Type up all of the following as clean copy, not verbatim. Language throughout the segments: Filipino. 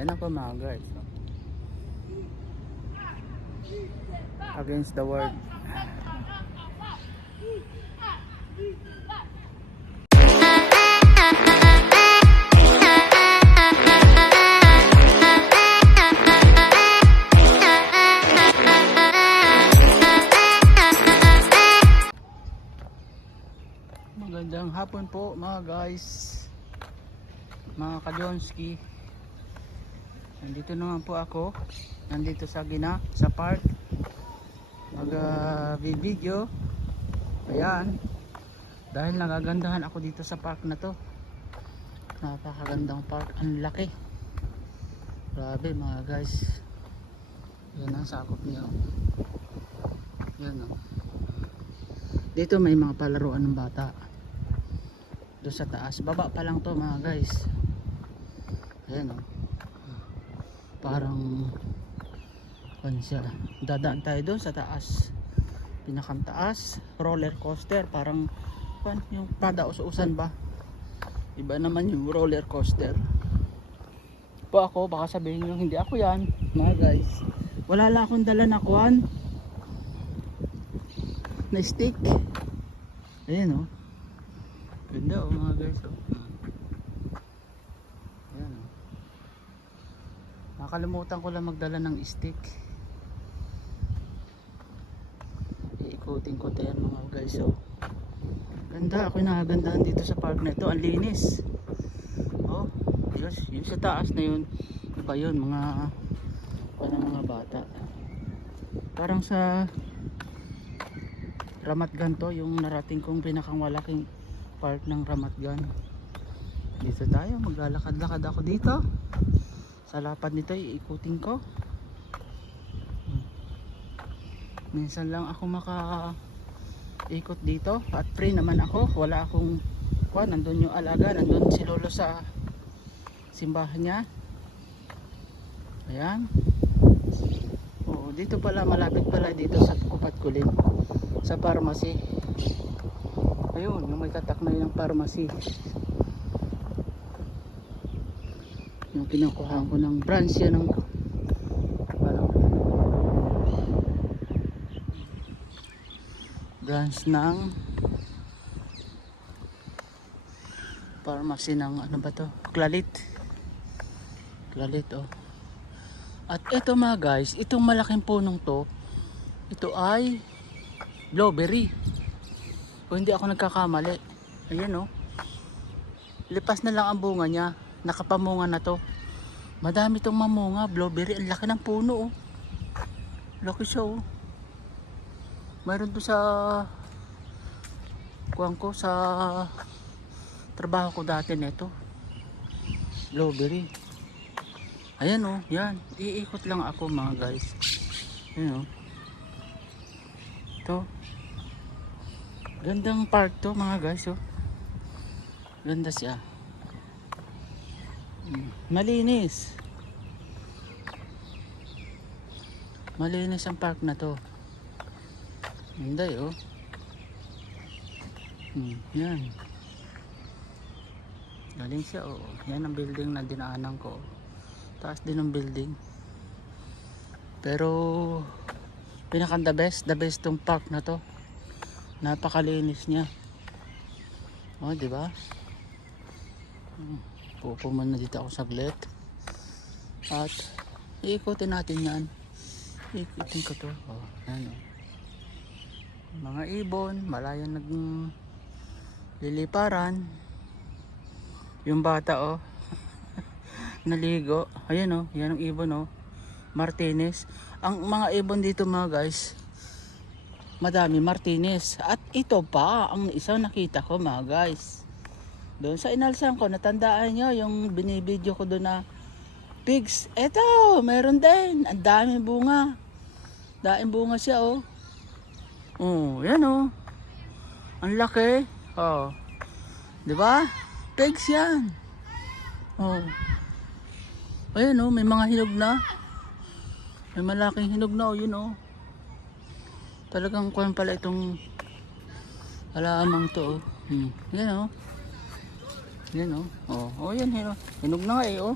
Ayan ako mga guys. Against the world. Magandang hapon po mga guys, mga kajonski. Nandito naman po ako, nandito sa Gina, sa park, mag-video. Ayan, dahil nagagandahan ako dito sa park na to. Napakagandang park, ang laki, grabe mga guys. Yan ang sakop niya. Yan o. Dito may mga palaruan ng bata doon sa taas, baba pa lang to mga guys. Ayan o, parang ano siya, dadaan tayo doon sa taas, pinakang taas, roller coaster, parang yung padaos-usan ba, iba naman yung roller coaster po. Ako baka sabihin nyo hindi ako yan mga guys, wala lang akong dala na kuwan na stick. Ayan o, ganda o mga guys o. Ayan o, nakalimutan ko lang magdala ng stick. Iikutin ko tayo mga guys o. Ganda, ako nakagandahan dito sa park na ito, ang linis o. Yes, yung sa taas na yun, iba yun, mga bata. Parang sa Ramat Gan to, yung narating kong pinakang malaking park ng Ramat Gan. Dito tayo, maglalakad-lakad ako dito sa lapad nito, iikutin ko. Minsan lang ako maka-ikot dito at free naman ako, wala akong nandun yung alaga, nandun si lolo sa simbahan niya. Ayan. Oo, dito pala, malapit pala dito sa Kupat Kulin, sa pharmacy. Ayun, yung may tatak na yung pharmacy, yung kinukuhaan ko ng branch yan ng branch ng pharmacy ng ano ba to, Clalit oh. At ito mga guys, itong malaking punong to, ito ay blueberry, kung hindi ako nagkakamali. Ayan o, lipas na lang ang bunga niya, nakapamunga na to. Madami itong mamunga, blueberry, ang laki ng puno o. Laki siya o. Mayroon to sa kuwang ko, sa trabaho ko dati nito, blueberry. Ayan o, yan, iikot lang ako mga guys. Ayan o, ito, gandang park to mga guys oh. Ganda siya, malinis ang park na to. Ganda oh. Yan, galing siya oh. Yan ang building na dinaanan ko, taas din ang building, pero pinakang the best tong park na to. Napakalinis niya. Oh, di ba? Pupo muna dito ako saglit. At iikutin natin 'yan. Iikutin ko 'to. Oh, yan oh. Mga ibon, malayan liliparan. Yung bata oh. Naligo. Ayan oh, yan ang ibon oh. Martinez. Ang mga ibon dito mga guys, madami Martinez. At ito pa ang isang nakita ko mga guys, doon sa inalsan ko, natandaan nyo yung binibideo ko doon na pigs. Eto, meron din, ang daming bunga, daing bunga siya oh. Oh, yan oh, ang laki oh, di ba? Pigs yan oh. Ayan oh, may mga hinog na, may malaking hinog na oh, yun oh. Talagang kuwan pala itong alamang to oh. Yan oh. Yan oh. Oh, yan hinog na nga eh oh.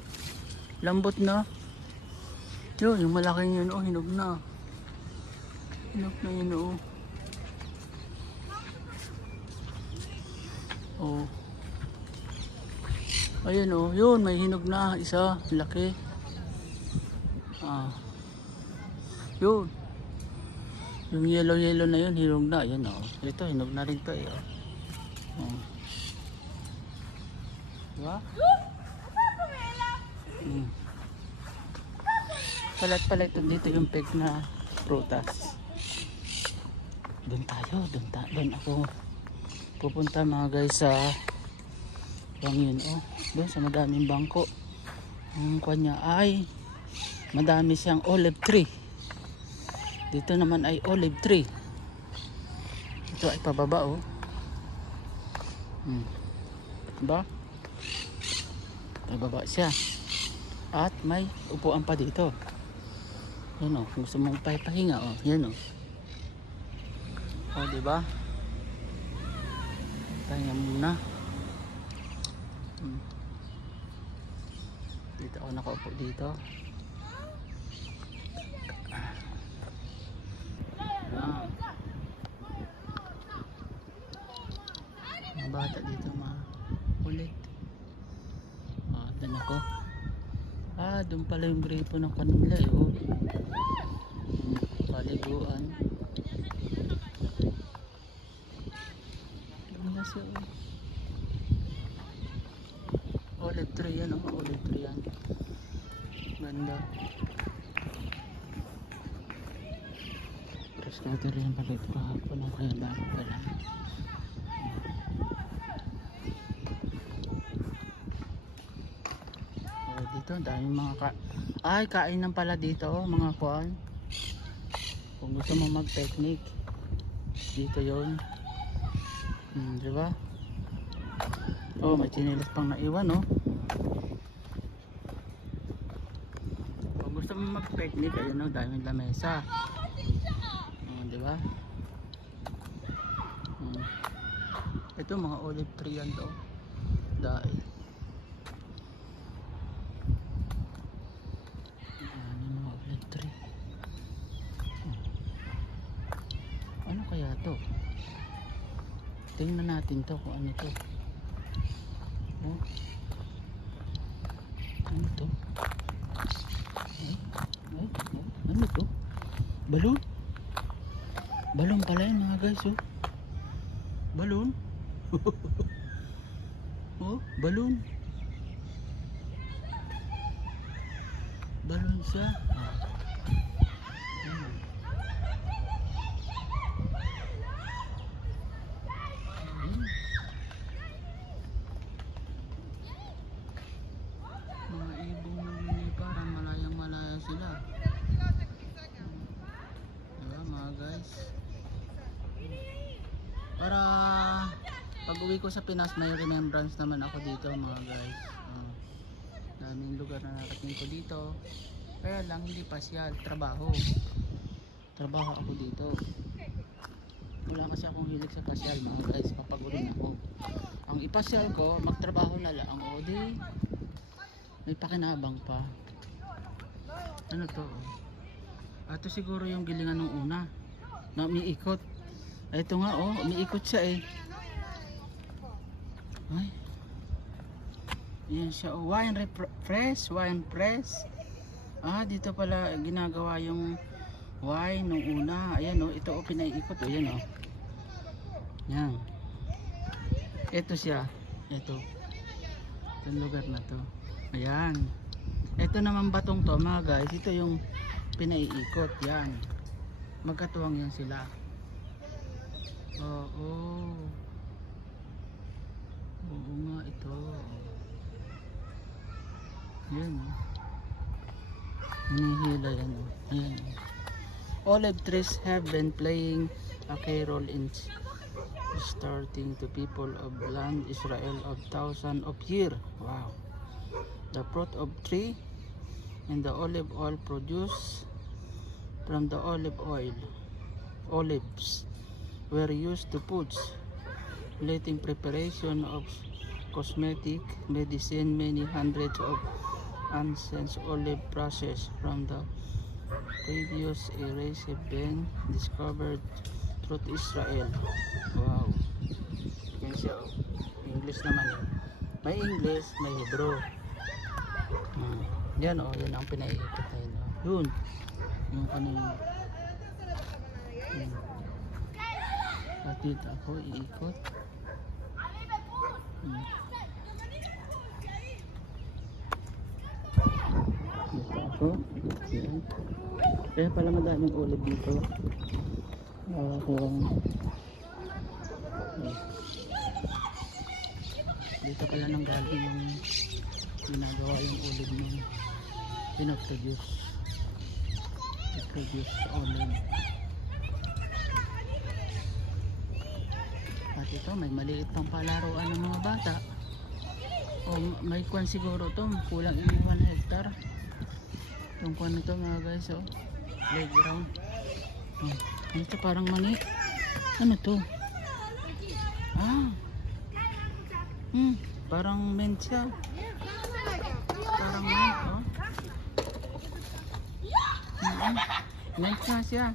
Lambot na. Yun, yung malaking yun, oh, hinog na. Hinog na yun, oh. Oh. Ayun, oh, yun, may hinog na. Isa, laki. Ah. Yun. Yung yellow na yun, hinog na. Ayun, oh. Ito, hinog na rin to, eh, oh. Oh. Diba? Hmm. Palat pala ito dito yung peg na prutas. Doon tayo, doon ako pupunta mga guys sa yun, oh. Doon sa madaming bangko. Ang kanya ay madami siyang olive tree. Dito naman ay olive tree. Ito ay pababa, oh. Diba? Pababa siya. At may upuan pa dito. Yan, oh, gusto mong pahinga, oh. Yan, oh. Oh, diba? Pahinga muna. Dito ako nakaupo dito. Ah. Mga bata dito, mga ulit. Ah, doon ako. Ah, doon pala yung gripo ng kanila, eh, oh. Paliguan. Doon na siya, oh. Olive tree yan, oh. Olive tree yan. Ganda. Tapos natin rin pala ito kahapon. Ang kaya dami pala. Oh, dito, dami mga ay, kainan pala dito, oh, mga kuwan. Kung gusto mo mag-picnic, dito yun. Diba? Oh, may chinilas pang naiwan, oh. Kung gusto mo mag-picnic, ayun, oh, daming lamesa. Oh, diba? Ito mga olive tree yan to. Dahil mga olive tree. Ano kaya to? Tingnan natin to kung ano to. Oh. Ano to? Ano to? Balon? Balon pala yun mga guys, oh. Balon? Oh, balon. Balon siya. Mga ibong nabili parang malayang malaya sila. Diba mga guys? Para pag uwi ko sa Pinas may remembrance naman ako dito mga guys. Daming lugar na narating ko dito. Kaya lang hindi pasyal, trabaho ako dito. Wala kasi akong hilig sa pasyal mga guys, papagulin ako. Ang ipasyal ko, magtrabaho na lang. O di may pakinabang pa. Ano to? Ito siguro yung gilingan ng una na umiikot. Ito nga, oh, umiikot siya, eh. Ay. Yan siya, oh. Wine press. Ah, dito pala ginagawa yung wine nung una. Ayan, oh, ito, oh, pinaiikot, oh, yan, oh. Yan. Ito siya. Ito. Itong lugar na to. Ayan. Ito naman batong to, mga guys. Ito yung pinaiikot. Yan. Magkatuwang yan sila. Oo. Oo nga, ito. Yan. Hinihila yan. Ayan. Olive trees have been playing a key role in starting to people of land Israel of thousands of years. Wow. The fruit of tree and the olive oil produced from the olives were used to foods, leading preparation of cosmetic, medicine, many hundreds of ancient olive process from the previous erase have been discovered through Israel. Wow. Yan siya, oh. English naman eh. May English, may Hebrew. Yan oh, yan ang pinaiikot na yun. Yun. Yung kanina. At dito ako iikot. Dito ako. Yan. Kaya pala madaming olive dito. Dito pala nang galing yung ginagawa yung olive nung pinaproduce sa olive. At ito may maliit pang palaruan ng mga bata. O may kwan siguro to, kulang 1 hectare yung kwan nito mga guys. Oh, playground. Ito parang mani. Ano to? Parang mint siya. Parang mint, oh. Mint nga siya.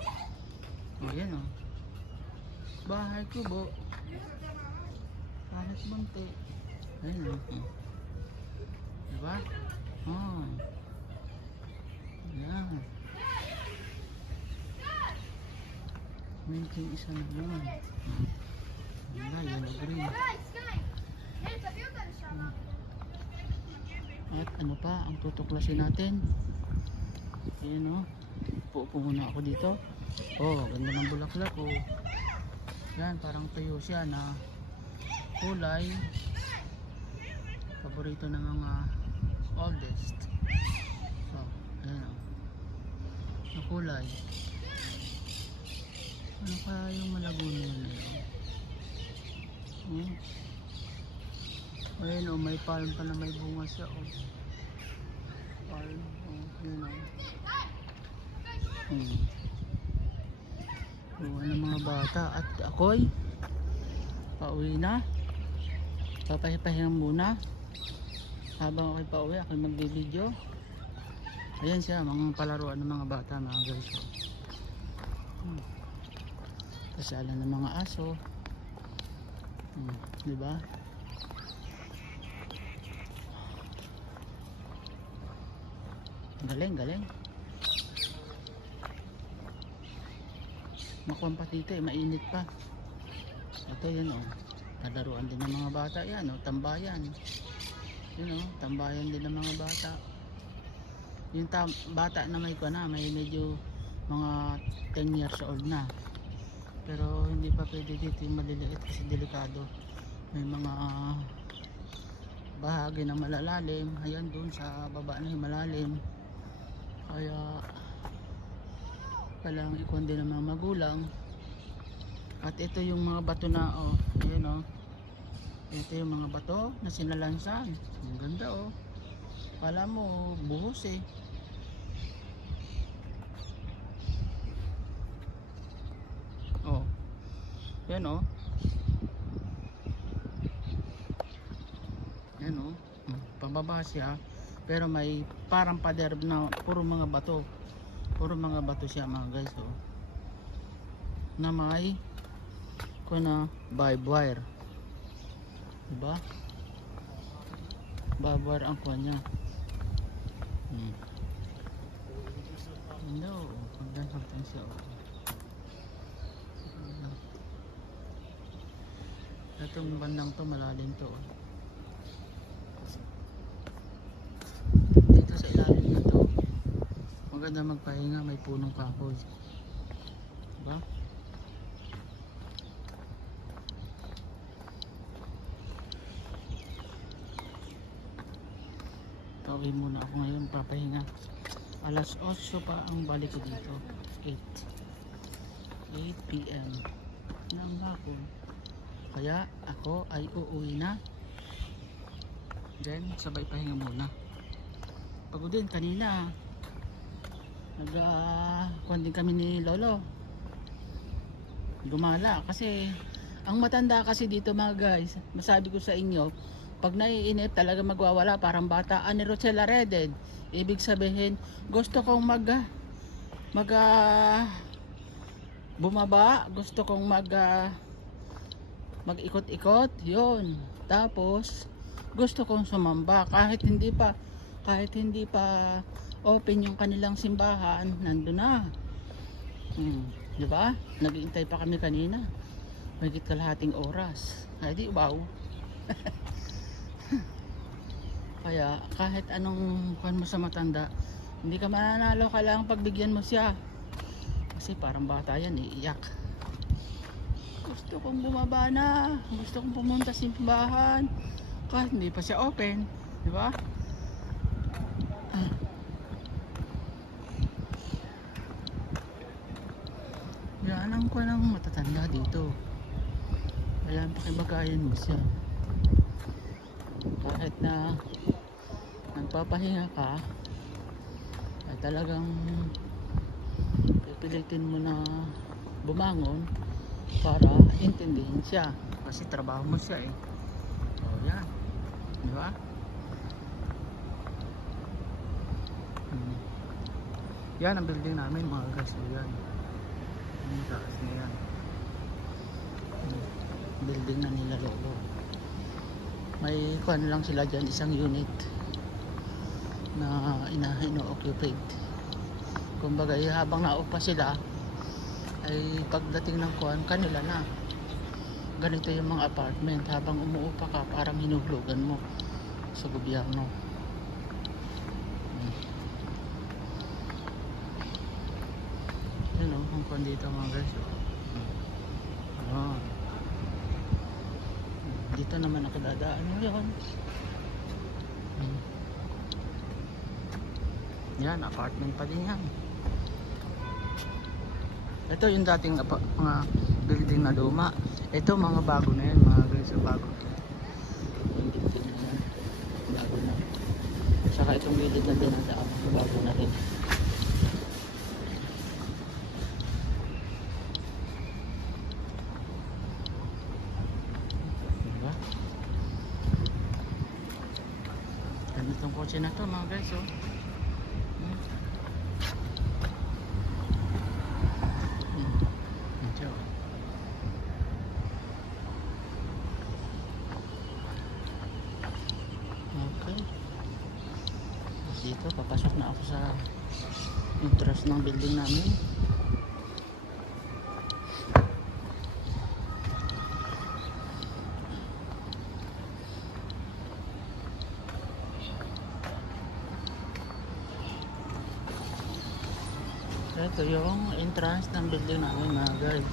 Oh, yan oh. Bahay ko, bo. Kahit bunti. Ayun oh. Diba? Oh. Yan. Mint yung isa na naman. Wala, yellow green. At ano pa ang tutuklasin natin? Ayan o. Puupo muna ako dito. Oh, ganda ng bulaklak oh. Yan, parang tuyo siya na kulay. Paborito ng mga oldest. So, ayan o. Na kulay. Ano kaya yung malaguno na yun? Ayun o, may palm pa na may bunga siya o. Palm, o, yun o. Bunga ng mga bata. At ako'y pauwi na. Papahipahinga muna. Habang ako'y pauwi, ako'y magbibideo. Ayan siya, mga palaruan ng mga bata mga guys. Kasalan ng mga aso. Diba? Galing, galing. Makuha pa dito eh, mainit pa. Ito yun oh. Palaruan din ng mga bata yan oh, tambayan. Yun oh, tambayan din ng mga bata. Yung bata na may kwa na, may medyo mga 10 years old na. Pero hindi pa pwede dito yung maliliit kasi delikado. May mga bahagi na malalalim. Ayan dun sa baba na yung malalim. Kaya kailangan ikuhan din ng mga magulang. At ito yung mga bato na oh, ayun oh. Ito yung mga bato na sinalansan. Ang ganda oh. Kala mo buhos eh. Oh. Yan oh. Yan oh. Pababa siya. Pero may parang pader na puro mga bato. Puro mga bato siya mga guys oh. Na may kuna barbed wire. Diba? Barbed wire ang kuha niya. No, hanggang siya oh. Itong bandang to malalim to oh. Dito sa ilalim na to maganda magpahinga, may punong kahoy. Diba? Pauwi muna ako ngayon, papahinga. Alas 8 pa ang balik ko dito. 8 PM ng hapon. Kaya ako ay uuwi na. Then sabay pahinga muna. Pagod din kanina. Kuwan din kami ni Lolo. Gumala kasi ang matanda kasi dito mga guys, masabi ko sa inyo, Pag naiinip talaga magwawala, parang bata. Ani Rochella Reded. Ibig sabihin, gusto kong bumaba, gusto kong mag-ikot-ikot, yun. Tapos gusto kong sumamba kahit hindi pa open yung kanilang simbahan, nandun na. Di ba? Naghihintay pa kami kanina. Mahigit kalahating oras. Ay di wow. Kaya kahit anong kuhan mo sa matanda, hindi ka mananalo, kailangan pagbigyan mo siya. Kasi parang bata yan, iiyak. Gusto kong bumaba na, gusto kong pumunta sa simbahan kahit hindi pa siya open, di ba? Yan ang kuha ng matatanda dito. Kaya pakibagayan mo siya. Kahit na nagpapahinga ka, ay talagang pipilitin mo na bumangon para intindihin siya. Kasi trabaho mo siya eh. O yan. Di ba? Yan ang building namin mga guys. O yan. Ang taas na yan. Building na nila lolo. May kuhan lang sila dyan, isang unit na ino-occupy. Kumbaga habang naupa sila ay pagdating ng kuhan kanila na. Ganito yung mga apartment, habang umuupa ka parang hinuhulugan mo sa gobyerno. Yun o, ang kuhan dito mga guys. Dito naman ako dadaan ngayon. Yan, apartment pa din yan. Ito yung dating mga building na luma. Ito mga bago na yan, mga guys, bago. Yung building na yan, bago na. Saka itong building na dinadaan, bago na rin. Diba? Ganitong kotse na to mga guys, oh. Dito papasok na ako sa entrance ng building namin. Ito yung entrance ng building namin mga guys.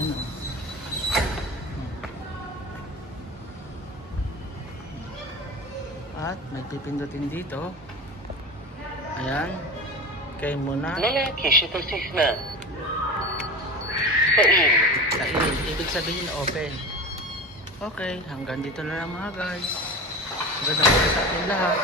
Yan o. At may pipindutin dito. Ayan. Kay muna. Lalaki siya na. Pain. Kain. Ibig sabihin open. Okay. Hanggang dito na lang mga guys. Magandang sa ating lahat.